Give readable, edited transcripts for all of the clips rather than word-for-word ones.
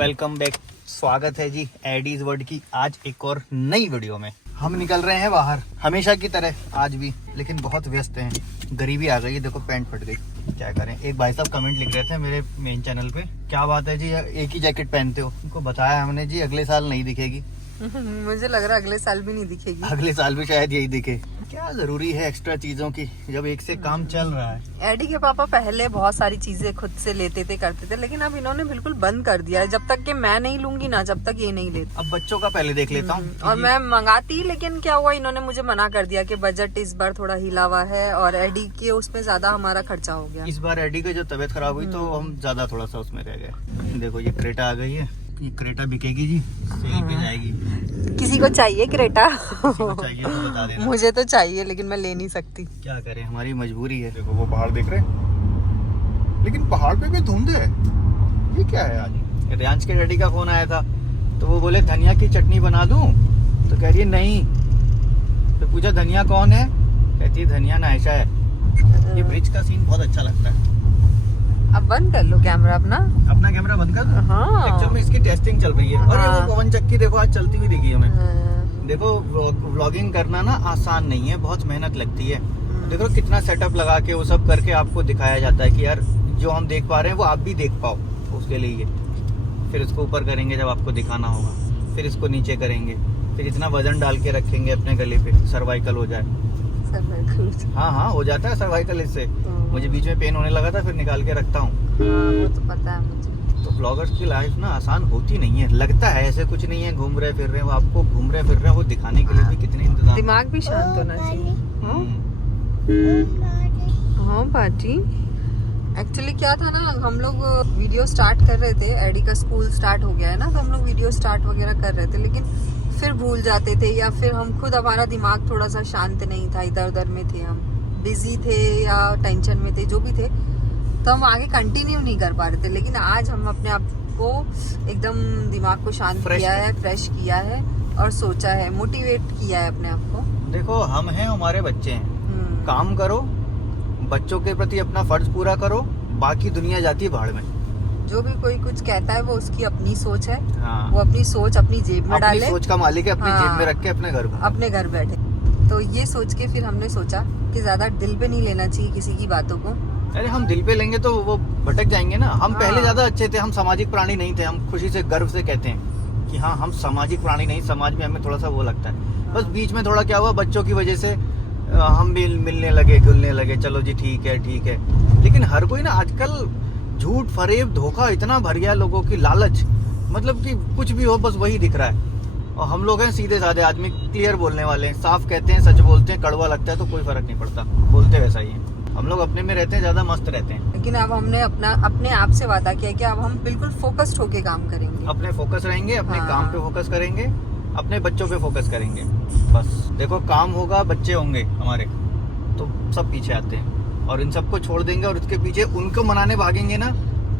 Welcome back. स्वागत है जी Aedes world की आज एक और नई वीडियो में। हम निकल रहे हैं बाहर हमेशा की तरह आज भी, लेकिन बहुत व्यस्त हैं। गरीबी आ गई है, देखो पैंट फट गई, क्या करें। एक भाई साहब कमेंट लिख रहे थे मेरे मेन चैनल पे, क्या बात है जी एक ही जैकेट पहनते हो। उनको बताया हमने जी अगले साल नहीं दिखेगी। मुझे लग रहा है अगले साल भी नहीं दिखेगी। अगले साल भी शायद यही दिखे। क्या जरूरी है एक्स्ट्रा चीजों की जब एक से काम चल रहा है। एडी के पापा पहले बहुत सारी चीजें खुद से लेते थे करते थे, लेकिन अब इन्होंने बिल्कुल बंद कर दिया है। जब तक कि मैं नहीं लूंगी ना, जब तक ये नहीं लेते। अब बच्चों का पहले देख लेता हूँ और मैं मंगाती, लेकिन क्या हुआ इन्होंने मुझे मना कर दिया कि बजट इस बार थोड़ा हिला हुआ है और एडी के उसमें ज्यादा हमारा खर्चा हो गया। इस बार एडी की जो तबीयत खराब हुई तो हम ज्यादा थोड़ा सा उसमें रह गए। देखो ये क्रेटा आ गई है, ये क्रेटा बिकेगी जी, सेल पे जाएगी। किसी को चाहिए क्रेटा? चाहिए तो बता देना। मुझे तो चाहिए, लेकिन मैं ले नहीं सकती। क्या करें, हमारी मजबूरी है। देखो वो पहाड़ दिख रहे हैं, लेकिन पहाड़ पे भी धुंध है। ये क्या है आज? रियांश के डैडी का फोन आया था तो वो बोले धनिया की चटनी बना दूं, तो कह रही है नहीं। तो पूछा धनिया कौन है, कहती है धनिया नायशा है। ये ब्रिज का सीन बहुत अच्छा लगता है। अब बंद कर लो कैमरा अपना कैमरा बंद कर दो। हाँ। एक्चुअल में इसकी टेस्टिंग चल रही है। और ये हाँ। वो पवन चक्की देखो आज चलती हुई दिखी हमें। देखो व्लॉगिंग करना ना आसान नहीं है, बहुत मेहनत लगती है। देखो कितना सेटअप लगा के वो सब करके आपको दिखाया जाता है कि यार जो हम देख पा रहे हैं वो आप भी देख पाओ। उसके लिए फिर इसको ऊपर करेंगे जब आपको दिखाना होगा, फिर इसको नीचे करेंगे, फिर इतना वजन डाल के रखेंगे अपने गले पे, सर्वाइकल हो जाए। हाँ हो जाता है सर्वाइकल इससे। मुझे बीच में पेन होने लगा था, फिर निकाल के रखता हूँ। वो तो पता है मुझे। तो ब्लॉगर्स की लाइफ ना आसान होती नहीं है, लगता है ऐसे कुछ नहीं है। घूम रहे फिर रहे वो आपको घूम रहे फिर रहे वो दिखाने के लिए भी कितने इंतजाम। दिमाग भी शांत होना चाहिए। हाँ बाजी, एक्चुअली क्या था ना, हम लोग वीडियो स्टार्ट कर रहे थे। एडी का स्कूल स्टार्ट हो गया है ना, तो हम लोग वीडियो स्टार्ट वगैरह कर रहे थे, लेकिन फिर भूल जाते थे, या फिर हम खुद, हमारा दिमाग थोड़ा सा शांत नहीं था, इधर उधर में थे, हम बिजी थे या टेंशन में थे, जो भी थे, तो हम आगे कंटिन्यू नहीं कर पा रहे थे। लेकिन आज हम अपने आप को एकदम दिमाग को शांत किया है, फ्रेश किया है और सोचा है, मोटिवेट किया है अपने आप को। देखो हम हैं, हमारे बच्चे हैं, काम करो, बच्चों के प्रति अपना फर्ज पूरा करो, बाकी दुनिया जाती है भाड़ में। जो भी कोई कुछ कहता है वो उसकी अपनी सोच है। हाँ। वो अपनी सोच अपनी जेब में डाले, सोच का मालिक है, अपनी जेब में रख के अपने घर बैठे। तो ये सोच के फिर हमने सोचा कि ज्यादा दिल पे नहीं लेना चाहिए किसी की बातों को। अरे हम दिल पे लेंगे तो वो भटक जाएंगे ना। हम पहले ज्यादा अच्छे थे, हम सामाजिक प्राणी नहीं थे। हम खुशी से गर्व से कहते हैं कि हाँ हम सामाजिक प्राणी नहीं, समाज में हमें थोड़ा सा वो लगता है। बस बीच में थोड़ा क्या हुआ, बच्चों की वजह से हम भी मिलने लगे, घुलने लगे, चलो जी ठीक है। लेकिन हर कोई ना आजकल झूठ फरेब धोखा इतना भर गया, लोगों की लालच, मतलब कि कुछ भी हो बस वही दिख रहा है। और हम लोग हैं सीधे साधे आदमी, क्लियर बोलने वाले हैं, साफ कहते हैं, सच बोलते हैं। कड़वा लगता है तो कोई फर्क नहीं पड़ता, बोलते वैसा ही है। हम लोग अपने में रहते हैं, ज्यादा मस्त रहते हैं। लेकिन अब हमने अपने आप से वादा किया कि अब हम बिल्कुल फोकस्ड होके काम करेंगे। अपने फोकस रहेंगे, अपने काम पे फोकस करेंगे, अपने बच्चों पे फोकस करेंगे। बस देखो काम होगा, बच्चे होंगे हमारे, तो सब पीछे आते हैं। और इन सबको छोड़ देंगे और उसके पीछे उनको मनाने भागेंगे ना,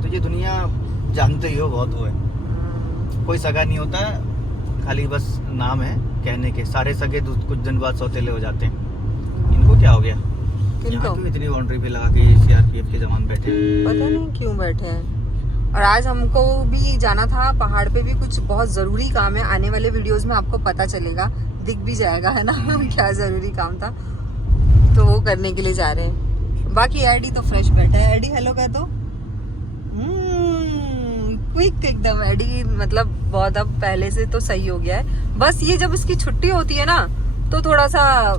तो ये दुनिया जानते ही हो बहुत वो है। कोई सगा नहीं होता, खाली बस नाम है कहने के। सारे सगे कुछ दिन बाद सौतेले हो जाते हैं। इनको क्या हो गया? यहाँ क्यों इतनी बाउंड्री पे लगा के सीआरपीएफ के जवान बैठे हैं? पता नहीं क्यों बैठे हैं। और आज हमको भी जाना था पहाड़ पे, भी कुछ बहुत जरूरी काम है। आने वाले वीडियोस में आपको पता चलेगा, दिख भी जाएगा, है ना क्या जरूरी काम था, तो वो करने के लिए जा रहे हैं। बाकी एडी तो फ्रेश बैठा है। एडी हेलो कह दो। क्विक एकदम एडी, मतलब बहुत अब पहले से तो सही हो गया है। बस ये जब इसकी छुट्टी होती है ना तो थोड़ा सा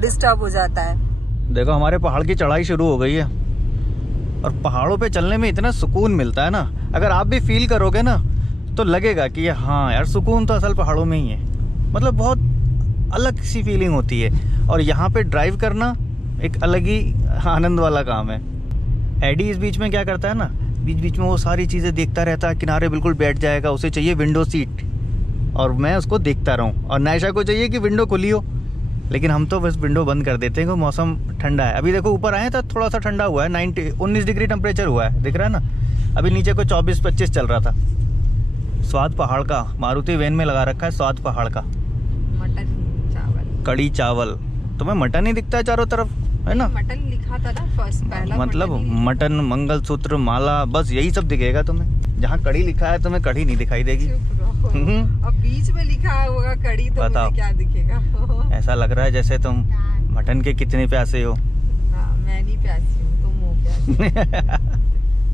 डिस्टर्ब हो जाता है। देखो हमारे पहाड़ की चढ़ाई शुरू हो गई है और पहाड़ों पे चलने में इतना सुकून मिलता है ना। अगर आप भी फील करोगे ना तो लगेगा कि हाँ यार सुकून तो असल पहाड़ों में ही है। मतलब बहुत अलग सी फीलिंग होती है। और यहाँ पे ड्राइव करना एक अलग ही आनंद वाला काम है। एडी इस बीच में क्या करता है ना, बीच में वो सारी चीज़ें देखता रहता है, किनारे बिल्कुल बैठ जाएगा, उसे चाहिए विंडो सीट और मैं उसको देखता रहूं। और नायशा को चाहिए कि विंडो खुली हो, लेकिन हम तो बस विंडो बंद कर देते हैं क्योंकि मौसम ठंडा है। अभी देखो ऊपर आए तो थोड़ा सा ठंडा हुआ है, 19 डिग्री टेम्परेचर हुआ है, दिख रहा है ना। अभी नीचे को 24-25 चल रहा था। स्वाद पहाड़ का, मारुति वैन में लगा रखा है स्वाद पहाड़ का। मटन चावल, कड़ी चावल। तुम्हें मटन ही दिखता है चारों तरफ, है ना। मटन लिखा था ना फर्स्ट, पहला मतलब मटन, मंगलसूत्र, माला, बस यही सब दिखेगा तुम्हें। जहाँ कड़ी लिखा है तुम्हें कड़ी नहीं दिखाई देगी। चुप रहो। अब बीच में लिखा होगा कड़ी तो बताओ। मुझे क्या दिखेगा। ऐसा लग रहा है जैसे तुम मटन के कितने प्यासे हो। ना मैं नहीं प्यासी हूँ, तुम हो प्यासी।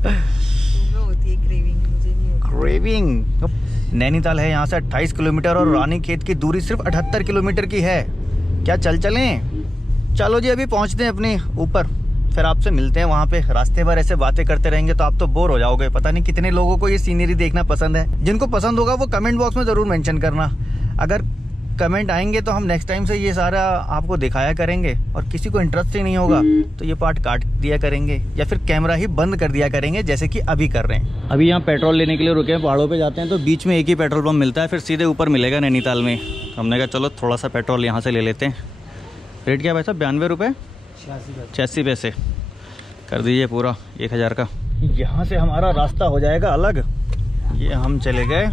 तुम्हें होती है क्रेविंग, मुझे नहीं होती। क्रेविंग। नैनीताल है यहाँ से 28 किलोमीटर और रानीखेत की दूरी सिर्फ 78 किलोमीटर की है। क्या चलें? चलो जी अभी पहुँचते हैं अपने ऊपर, फिर आपसे मिलते हैं वहाँ पे। रास्ते भर ऐसे बातें करते रहेंगे तो आप तो बोर हो जाओगे। पता नहीं कितने लोगों को ये सीनरी देखना पसंद है। जिनको पसंद होगा वो कमेंट बॉक्स में ज़रूर मेंशन करना। अगर कमेंट आएंगे तो हम नेक्स्ट टाइम से ये सारा आपको दिखाया करेंगे, और किसी को इंटरेस्ट ही नहीं होगा तो ये पार्ट काट दिया करेंगे या फिर कैमरा ही बंद कर दिया करेंगे, जैसे कि अभी कर रहे हैं। अभी यहाँ पेट्रोल लेने के लिए रुके हैं, पहाड़ों पे जाते हैं तो बीच में एक ही पेट्रोल पंप मिलता है, फिर सीधे ऊपर मिलेगा नैनीताल में। हमने कहा चलो थोड़ा सा पेट्रोल यहाँ से ले लेते हैं। रेट क्या पैसा? 92 रुपये 86 पैसे कर दीजिए पूरा 1000 का। यहाँ से हमारा रास्ता हो जाएगा अलग। ये हम चले गए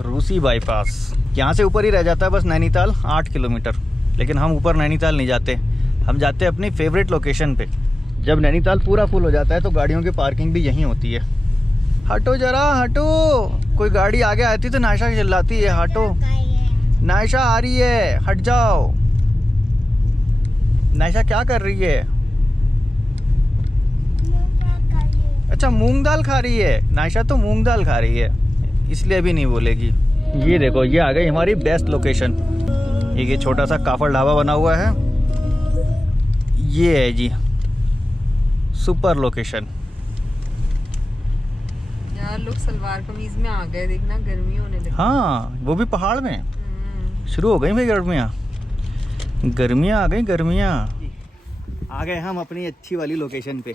रूसी बाईपास। यहाँ से ऊपर ही रह जाता है बस नैनीताल 8 किलोमीटर, लेकिन हम ऊपर नैनीताल नहीं जाते, हम जाते हैं अपनी फेवरेट लोकेशन पे। जब नैनीताल पूरा फुल हो जाता है तो गाड़ियों की पार्किंग भी यहीं होती है। हटो जरा हटो, कोई गाड़ी आगे आती तो नायशा चिल्लाती है हटो, नायशा आ रही है हट जाओ। नायशा क्या कर रही है? अच्छा मूंग दाल खा रही है। नायशा तो मूंग दाल खा रही है, इसलिए अभी नहीं बोलेगी। ये देखो ये आ गई हमारी बेस्ट लोकेशन। ये छोटा सा काफड़ ढाबा बना हुआ है, ये है जी सुपर लोकेशन। यार लोग सलवार कमीज में आ गए, देखना गर्मी होने लगी। हाँ वो भी पहाड़ में शुरू हो गई भाई गर्मियाँ। गर्मियाँ आ गई गर्मियाँ। आ गए हम अपनी अच्छी वाली लोकेशन पे।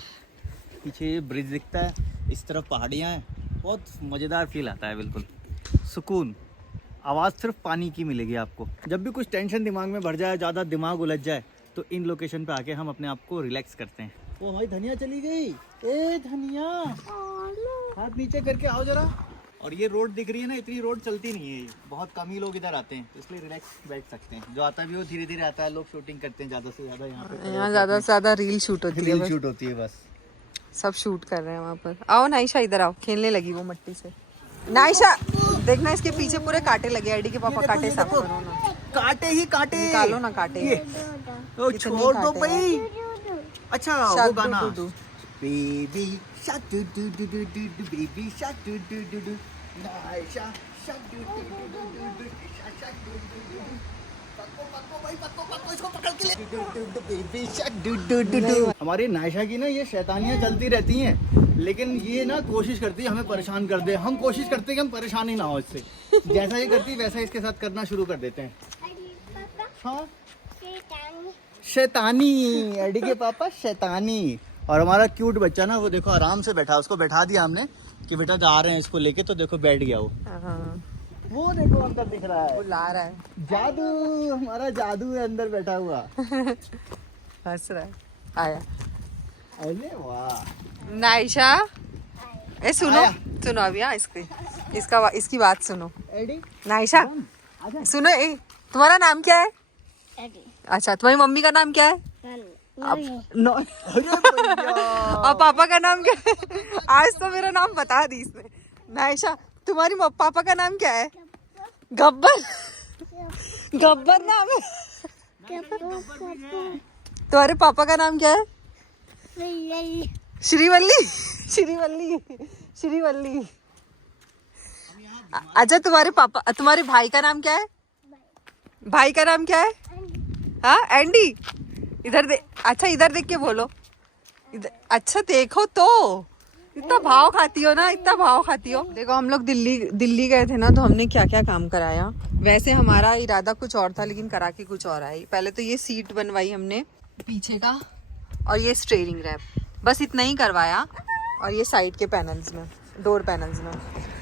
पीछे ये ब्रिज दिखता है, इस तरफ पहाड़ियाँ हैं, बहुत मज़ेदार फील आता है, बिल्कुल सुकून। आवाज़ सिर्फ पानी की मिलेगी आपको। जब भी कुछ टेंशन दिमाग में बढ़ जाए, ज़्यादा दिमाग उलझ जाए, तो इन लोकेशन पे आके हम अपने आप को रिलैक्स करते हैं। ओ भाई धनिया चली गई। ए धनिया हाथ नीचे करके आओ जरा। और ये रोड दिख रही है ना, इतनी रोड चलती नहीं है, बहुत कम ही लोग इधर आते हैं, तो इसलिए रिलैक्स बैठ सकते हैं। जो आता भी वो धीरे धीरे आता है। लोग शूटिंग करते हैं ज़्यादा से ज़्यादा यहाँ पे। यहाँ ज्यादा से ज्यादा रील शूट होती है, रील बस। शूट होती है बस। सब शूट कर रहे हैं वहाँ पर। आओ नायशा इधर आओ, खेलने लगी वो मट्टी से। नायशा देखना इसके पीछे पूरे कांटे लगे। एडी के पापा कांटे साफ करो ना। कांटे ही कांटे निकालो ना कांटे। ओ छोड़ दो भाई। अच्छा वो गाना बेबी शाक do do do do do baby शाक do do do do Naisha शाक do do do do do शाक डू डू डू पक्को पक्को भाई पक्को इसको पकड़ के ले डू डू डू बेबी शाक डू डू डू डू। हमारी नायशा की ना ये शैतानियां चलती रहती हैं, लेकिन ये ना कोशिश करती है हमें परेशान कर दे। हम कोशिश करते हैं कि हम परेशान ही ना हो इससे। जैसा ये करती है वैसा इसके साथ करना शुरू कर देते हैं। हाँ शैतानी, एडी के पापा शैतानी। और हमारा क्यूट बच्चा ना वो देखो आराम से बैठा, उसको बैठा दिया हमने कि बेटा जा रहे हैं इसको लेके, तो देखो बैठ गया वो। वो देखो अंदर दिख रहा है, वो ला रहा है। जादू, हमारा जादू है अंदर बैठा हुआ। हंस रहा है। आया। अरे वाह नायशा ए सुनो आया। सुनो अभी। हाँ इसकी बात सुनो। एडी नायशा सुनो। ए तुम्हारा नाम क्या है? अच्छा तुम्हारी मम्मी का नाम क्या है? नो। और पापा का नाम क्या है? आज तो मेरा नाम बता दी इसने। नायशा तुम्हारी पापा का नाम क्या है? गब्बर। गब्बर नाम है। तुम्हारे पापा का नाम क्या है? श्रीवल्ली। श्रीवल्ली। श्रीवल्ली। अच्छा तुम्हारे भाई का नाम क्या है? भाई का नाम क्या है? हाँ एंडी। इधर देख। अच्छा इधर देख के बोलो। इधर। अच्छा देखो तो इतना भाव खाती हो ना, इतना भाव खाती हो। देखो हम लोग दिल्ली गए थे ना, तो हमने क्या क्या काम कराया। वैसे हमारा इरादा कुछ और था, लेकिन करा के कुछ और आई। पहले तो ये सीट बनवाई हमने पीछे का, और ये स्टीयरिंग रैप, बस इतना ही करवाया। और ये साइड के पैनल्स में, डोर पैनल्स में।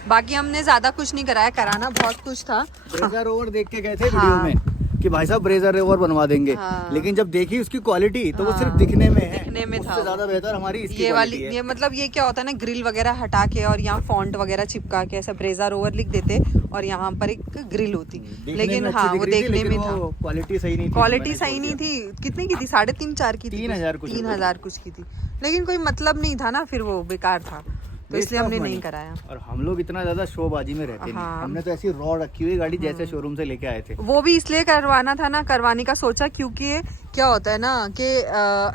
बाकी हमने ज्यादा कुछ नहीं कराया, कराना बहुत कुछ था। ब्रेजर ओवर देख के गए थे वीडियो में कि भाई साहब ब्रेजर ओवर बनवा देंगे। हाँ। लेकिन जब देखी उसकी क्वालिटी तो वो सिर्फ दिखने में है। दिखने में था उससे ज्यादा बेहतर हमारी इसकी ये वाली क्वालिटी है। ये मतलब ये क्या होता है ना, ग्रिल वगैरह हटा के और यहाँ फॉन्ट वगैरह चिपका के ऐसा ब्रेजर ओवर लिख देते, और यहाँ पर एक ग्रिल होती। लेकिन हाँ वो देखने में था, क्वालिटी सही नहीं थी। क्वालिटी सही नहीं थी। कितने की थी? 3.5-4 की थी। 3000 कुछ 3000 कुछ की थी। लेकिन कोई मतलब नहीं था ना, फिर वो बेकार था। तो इसलिए हमने नहीं कराया। और हम लोग इतना ज्यादा शोबाजी में रहते नहीं, हमने तो ऐसी रॉ रखी हुई गाड़ी जैसे शोरूम से लेके आए थे। वो भी इसलिए करवाना था ना, करवाने का सोचा क्योंकि क्या होता है ना कि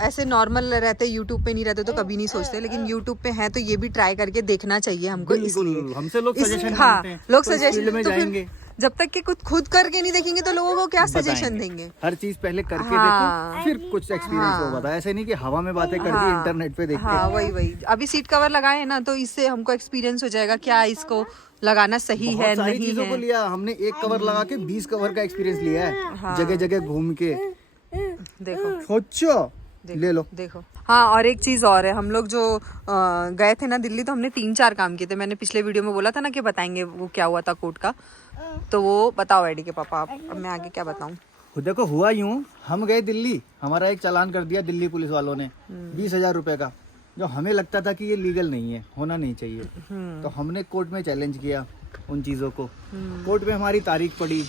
ऐसे नॉर्मल रहते, यूट्यूब पे नहीं रहते तो कभी नहीं सोचते, लेकिन यूट्यूब पे है तो ये भी ट्राई करके देखना चाहिए हमको। बिल्कुल, हमसे लोग सजेशन हाँ, मांगते हैं, लोग तो इस सजेशन फील्ड में तो जाएंगे। जब तक कि कुछ खुद करके नहीं देखेंगे तो लोगों को क्या सजेशन देंगे। हर चीज पहले करके हाँ, देखो, फिर कुछ एक्सपीरियंस होगा। था ऐसे नहीं कि हवा में बातें कर दी, इंटरनेट पे देख के। हाँ वही अभी सीट कवर लगाए हैं ना, तो इससे हमको एक्सपीरियंस हो जाएगा क्या इसको लगाना सही है सारी नहीं चीजों है। को लिया हमने, एक कवर लगा के 20 कवर का एक्सपीरियंस लिया है, जगह जगह घूम के। देखो सोचो, ले लो। देखो हाँ, और एक चीज और है, हम लोग जो गए थे ना दिल्ली, तो हमने 3-4 काम किए थे। मैंने पिछले वीडियो में बोला था ना कि बताएंगे वो क्या हुआ था कोर्ट का, तो वो बताओ एडी के पापा आप। अब मैं आगे क्या बताऊं। देखो हुआ यूं, हम गए दिल्ली, हमारा एक चालान कर दिया दिल्ली पुलिस वालों ने 20,000 रुपए का, जो हमें लगता था कि ये लीगल नहीं है, होना नहीं चाहिए। तो हमने कोर्ट में चैलेंज किया उन चीज़ों को, कोर्ट में हमारी तारीख पड़ी।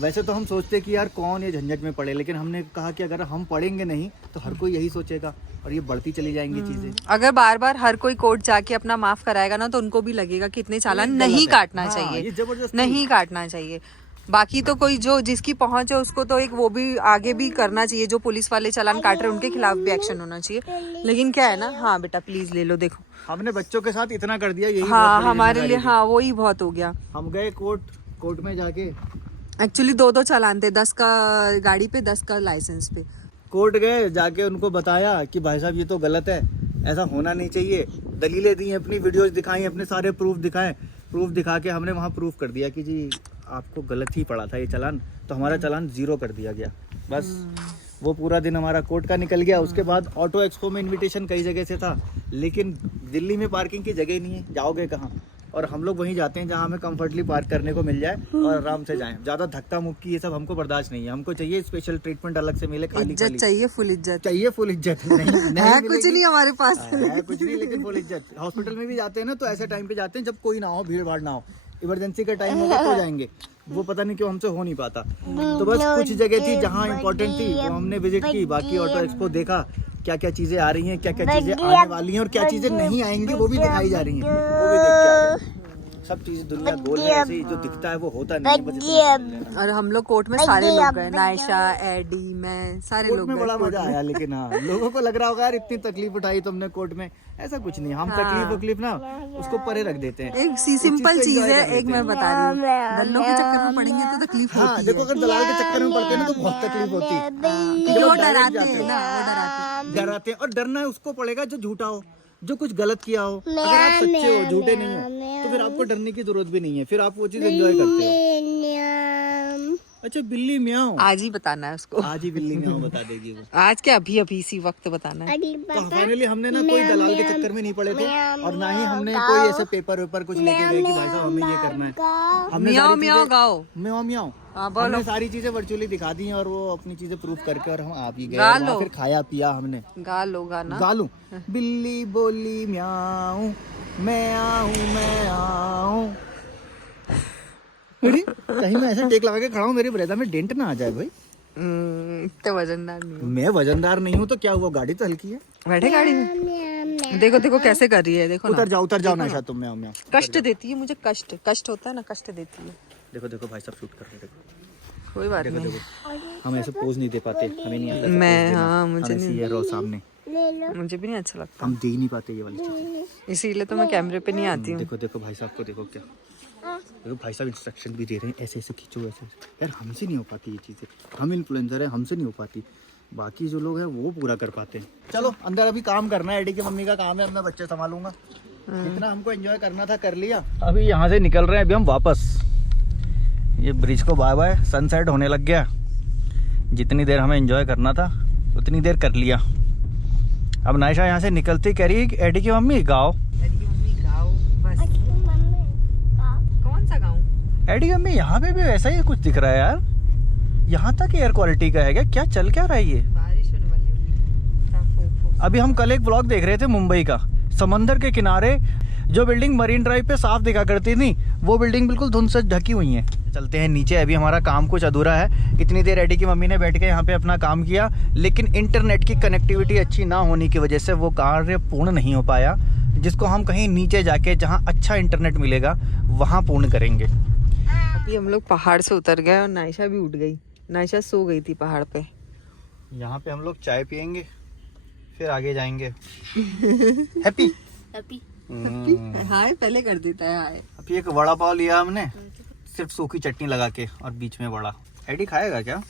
वैसे तो हम सोचते कि यार कौन ये झंझट में पड़े, लेकिन हमने कहा कि अगर हम पढ़ेंगे नहीं तो हर कोई यही सोचेगा और ये बढ़ती चली जाएंगी चीजें। अगर बार बार हर कोई कोर्ट जाके अपना माफ कराएगा ना, तो उनको भी लगेगा कि इतने चालान नहीं काटना चाहिए, ये जबरदस्ती नहीं काटना चाहिए। बाकी तो कोई जो जिसकी पहुंच है उसको तो एक वो भी आगे भी करना चाहिए, जो पुलिस वाले चालान काट रहे हैं उनके खिलाफ भी एक्शन होना चाहिए। लेकिन क्या है ना, हाँ बेटा प्लीज ले लो, देखो हमने बच्चों के साथ इतना कर दिया, यही हाँ बहुत बड़ी हमारे लिए, जिम्मेदारी हाँ वही बहुत हो गया। थी। हम गए कोर्ट में जाके, एक्चुअली 2-2 चालान थे, 10 का गाड़ी पे, 10 का लाइसेंस पे। कोर्ट गए, जाके उनको बताया कि भाई साहब ये तो गलत है, ऐसा होना नहीं चाहिए। दलीलें दी, अपनी वीडियोस दिखाई, अपने सारे प्रूफ दिखाए। प्रूफ दिखा के हमने वहाँ प्रूफ कर दिया कि जी आपको गलत ही पड़ा था ये चालान, तो हमारा चालान 0 कर दिया गया। बस वो पूरा दिन हमारा कोर्ट का निकल गया। उसके बाद ऑटो एक्सपो में इनविटेशन कई जगह से था, लेकिन दिल्ली में पार्किंग की जगह नहीं है, जाओगे कहाँ। और हम लोग वहीं जाते हैं जहाँ हमें कंफर्टली पार्क करने को मिल जाए और आराम से जाएं। ज्यादा धक्का मुक्की ये सब हमको बर्दाश्त नहीं है, हमको चाहिए स्पेशल ट्रीटमेंट अलग से मिले, खाली इज्जत चाहिए, फुल इज्जत चाहिए, फुल इज्जत नहीं है, कुछ नहीं हमारे पास है कुछ नहीं, लेकिन फुल इज्जत। हॉस्पिटल में भी जाते हैं ना, तो ऐसे टाइम पे जाते हैं जब कोई ना हो, भीड़ भाड़ ना हो, इमरजेंसी का टाइम होगा तो जाएंगे, वो पता नहीं क्यों हमसे हो नहीं पाता। तो बस कुछ जगह थी जहाँ इम्पोर्टेंट थी वो हमने विजिट की, बाकी ऑटो एक्सपो देखा, क्या क्या चीजें आ रही हैं, क्या क्या चीजें आने वाली हैं और क्या चीजें नहीं आएंगी वो भी दिखाई जा रही हैं, वो भी देख के आ गए। सब चीज दुनिया गोल है, ऐसे ही जो दिखता है वो होता नहीं है, बस इतना। और हम लोग कोर्ट में सारे लोग गए, नायशा, एडी, मैं, सारे कोर्ट लोग में गए। बड़ा मजा आया, लेकिन हाँ लोगों को लग रहा होगा यार इतनी तकलीफ उठाई तुमने कोर्ट में, ऐसा कुछ नहीं। हम तकलीफ ना उसको परे रख देते हैं। एक सिंपल चीज है, एक मैं बता रही हूँ, दल्लों के चक्कर में पड़ेंगे तो तकलीफ हाँ होती देखो, अगर दलाल के चक्कर में पड़ते हैं ना तो बहुत तकलीफ होती है, है। वो डराते हैं ना, वो डराते हैं। और डरना उसको पड़ेगा जो झूठा हो, जो कुछ गलत किया हो। अगर आप सच्चे हो, झूठे नहीं हो, तो फिर आपको डरने की जरूरत भी नहीं है, फिर आप वो चीज एंजॉय करते हो। अच्छा बिल्ली म्याऊं, आज ही बताना है उसको, आज ही बिल्ली म्याऊं बता देगी वो। आज क्या अभी अभी इसी वक्त बताना है। तो फाइनली हमने ना कोई दलाल के चक्कर में नहीं पड़े थे, और ना ही हमने कोई ऐसे पेपर वेपर कुछ लेके गए कि भाई साहब हमें ये करना है। हमने म्याऊं म्याऊं गाओ, म्याऊं म्याऊं, हमने सारी चीजें वर्चुअली दिखा दी हैं और वो अपनी चीजें प्रूफ करके, और हम आप ही गए वहाँ, फिर खाया पिया हमने। गा लो गाना, गालू। बिल्ली बोली म्याऊं, मैं आऊं। कहीं मैं ऐसा टेक लगा के खड़ा हूँ, मेरे ब्रेदा में डेंट ना आ जाए भाई। तो वजनदार नहीं, मैं वजनदार नहीं हूँ तो क्या हुआ, गाड़ी तो हल्की है। बैठे गाड़ी में, देखो देखो कैसे कर रही है, देखो ना। उतर जाओ नाशा तुम में म्याऊं। कष्ट देती है मुझे, कष्ट होता है ना, कष्ट देती है। देखो भाई साहब शूट कर रहे, देखो कोई बात नहीं, हम ऐसे पोज नहीं दे पाते, हमें नहीं आता। मैं हाँ, मुझे नहीं, रो सामने मुझे भी नहीं अच्छा लगता, हम दे ही नहीं पाते ये वाली चीजें, इसीलिए तो मैं कैमरे पे नहीं आती हूँ। देखो भाई साहब को देखो, क्या देखो भाई साहब इंस्ट्रक्शन भी दे रहे हैं, ऐसे ऐसे खींचो, ऐसे यार हमसे नहीं हो पाती ये चीज़ें, हम इन्फ्लुएंसर है, हमसे नहीं हो पाती, बाकी जो लोग हैं वो पूरा कर पाते हैं। चलो अंदर अभी काम करना है, एडी की मम्मी का काम है, अब मैं बच्चे संभालूंगा। जितना हमको एंजॉय करना था कर लिया। अभी यहाँ से निकल रहे हैं अभी हम वापस, ये ब्रिज को बाय बाय, सनसेट होने लग गया। जितनी देर हमें एंजॉय करना था उतनी देर कर लिया। अब नायशा यहाँ से निकलती कह रही है एडी की मम्मी गाओ, एडी मम्मी यहाँ पे भी वैसा ही कुछ दिख रहा है यार, यहाँ तक एयर क्वालिटी का है क्या चल क्या रहा है ये? बारिश होने वाली होगी। अभी हम कल एक व्लॉग देख रहे थे मुंबई का, समंदर के किनारे जो बिल्डिंग मरीन ड्राइव पे साफ दिखा करती थी, वो बिल्डिंग बिल्कुल धुंध से ढकी हुई है। चलते हैं नीचे, अभी हमारा काम कुछ अधूरा है। इतनी देर एडी की मम्मी ने बैठ के यहाँ पे अपना काम किया, लेकिन इंटरनेट की कनेक्टिविटी अच्छी ना होने की वजह से वो कार्य पूर्ण नहीं हो पाया, जिसको हम कहीं नीचे जाके जहाँ अच्छा इंटरनेट मिलेगा वहाँ पूर्ण करेंगे। अभी हम लोग पहाड़ से उतर गए और नायशा भी उठ गई। नायशा सो गई थी पहाड़ पे। यहाँ पे हम लोग चाय पियेंगे, फिर आगे जाएंगे। Happy happy. हाय पहले कर देता है हाय। अभी एक वड़ा पाव लिया हमने, सिर्फ सूखी चटनी लगा के और बीच में वड़ा। एडी खाएगा क्या?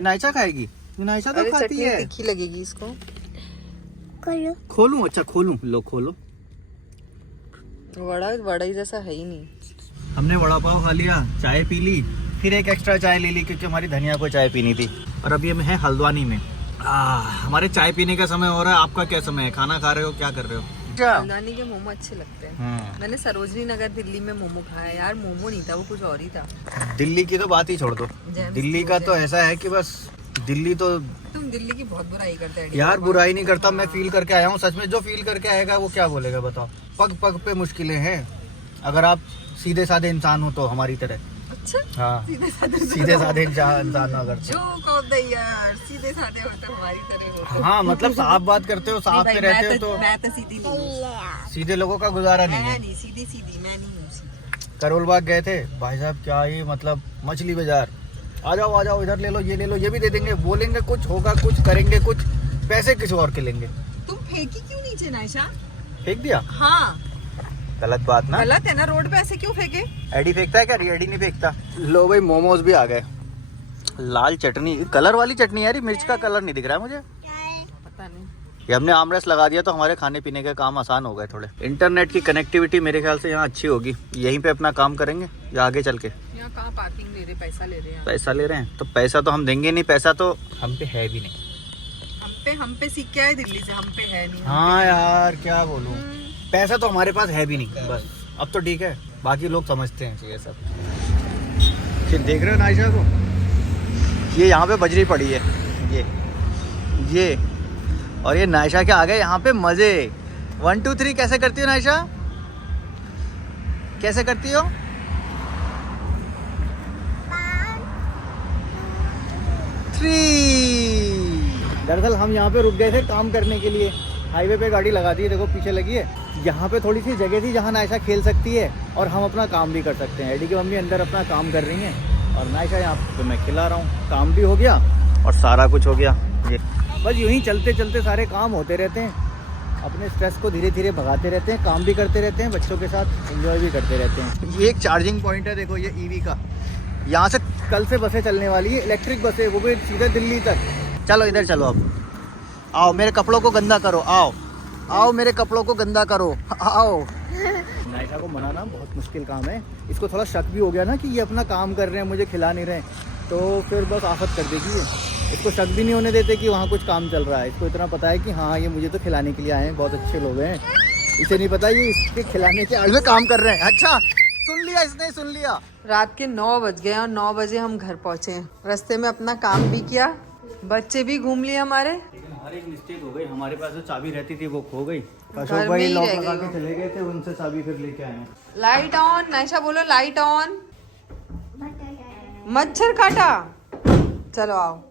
नायशा खाएगी? नायशा तो अरे खाती चटनी है। तीखी लगेगी इसको। खोलूं? अच्छा खोलूं, लो खोलो। वड़ा ही जैसा है ही नहीं। हमने वड़ा पाव खा लिया, चाय पी ली, फिर एक एक्स्ट्रा चाय ले ली क्योंकि हमारी धनिया को चाय पीनी थी। और अभी हम हैं हल्द्वानी में। हमारे चाय पीने का समय हो रहा है। आपका क्या समय है? खाना खा रहे हो, क्या कर रहे हो? हल्द्वानी के मोमो अच्छे लगते हैं। मैंने सरोजनी नगर दिल्ली में मोमो खाया यार, मोमो नहीं था वो, कुछ और ही था। दिल्ली की तो बात ही छोड़ दो। दिल्ली का तो ऐसा है कि बस दिल्ली तो, तुम दिल्ली की बहुत बुराई करते हैं यार बुराई नहीं करता, मैं फील करके आया हूँ। सच में जो फील करके आएगा वो क्या बोलेगा बताओ। पग पग पे मुश्किलें हैं, अगर आप सीधे साधे इंसान हो तो, हमारी तरह। अच्छा हाँ, सीधे साधे इंसान अगर तो। जोक ऑफ द ईयर, सीधे साधे हो तो हमारी तरह हो तो। हाँ मतलब साफ बात करते हो, साफ पे रहते हो तो। मैं तो सीधी नहीं हूँ। सीधे लोगों का गुजारा नहीं है। मैं नहीं सीधी मैं नहीं हूँ सीधी। करोल बाग गए थे भाई साहब, क्या ही मतलब मछली बाजार। आ जाओ इधर ले लो, ये भी दे देंगे, बोलेंगे कुछ होगा, कुछ करेंगे कुछ, पैसे किसी और के लेंगे। तुम फेंकी क्यों नीचे नायशा? फेंक दिया? हाँ गलत बात ना। गलत है ना, रोड पे ऐसे क्यों फेंके? एडी फेंकता है क्या? एडी नहीं फेंकता। लो भाई मोमोज भी आ गए। लाल चटनी, कलर वाली चटनी यार, मिर्च का कलर नहीं दिख रहा है मुझे। पता नहीं। ये हमने आमरस लगा दिया तो हमारे खाने पीने के काम आसान हो गए थोड़े। इंटरनेट की कनेक्टिविटी मेरे ख्याल से यहाँ अच्छी होगी। यहीं पे अपना काम करेंगे या आगे चल के? यहाँ कहाँ पार्किंग ले रहे, पैसा ले रहे हैं। पैसा ले रहे हैं तो पैसा तो हम देंगे नहीं, पैसा तो हम पे है भी नहीं। हम पे सीख के आए दिल्ली से, हम पे है नहीं। हाँ यार क्या बोलूं, पैसा तो हमारे पास है भी नहीं। बस अब तो ठीक है, बाकी लोग समझते हैं ये सब। फिर देख रहे हो नायशा को, ये यहाँ पे बजरी पड़ी है, ये और ये नायशा के आगे यहाँ पे मजे। 1 2 3 कैसे करती हो नायशा? कैसे करती हो? दरअसल हम यहाँ पे रुक गए थे काम करने के लिए। हाईवे पे गाड़ी लगा दी है, देखो पीछे लगी है। यहाँ पे थोड़ी सी जगह थी जहाँ नायशा खेल सकती है और हम अपना काम भी कर सकते हैं। एडी की मम्मी अंदर अपना काम कर रही हैं और नायशा यहाँ पे मैं खिला रहा हूँ। काम भी हो गया और सारा कुछ हो गया। ये बस यूं ही चलते चलते सारे काम होते रहते हैं। अपने स्ट्रेस को धीरे धीरे भगाते रहते हैं, काम भी करते रहते हैं, बच्चों के साथ एंजॉय भी करते रहते हैं। ये एक चार्जिंग पॉइंट है, देखो ये ईवी का। यहाँ से कल से बसें चलने वाली है, इलेक्ट्रिक बसें, वो भी सीधे दिल्ली तक। चलो इधर चलो, अब आओ मेरे कपड़ों को गंदा करो, आओ मेरे कपड़ों को गंदा करो, आओ। नायशा को मनाना बहुत मुश्किल काम है। इसको थोड़ा शक भी हो गया ना कि ये अपना काम कर रहे हैं, मुझे खिला नहीं रहे, तो फिर बस आफत कर देगी ये। इसको शक भी नहीं होने देते कि वहाँ कुछ काम चल रहा है। इसको इतना पता है कि हाँ ये मुझे तो खिलाने के लिए आए हैं, बहुत अच्छे लोग हैं। इसे नहीं पता ये इसके खिलाने के आगे काम कर रहे हैं। अच्छा सुन लिया, इसने सुन लिया। रात के 9 बज गए और 9 बजे हम घर पहुँचे। रास्ते में अपना काम भी किया, बच्चे भी घूम लिए हमारे। लेकिन हमारी एक मिस्टेक हो गई, हमारे पास जो चाबी रहती थी वो खो गई। घर अशोक में भाई ही लॉक रह लगा गई के चले गए थे, उनसे चाबी फिर लेके आए हैं। लाइट ऑन, नायशा बोलो लाइट ऑन। मच्छर काटा, चलो आओ।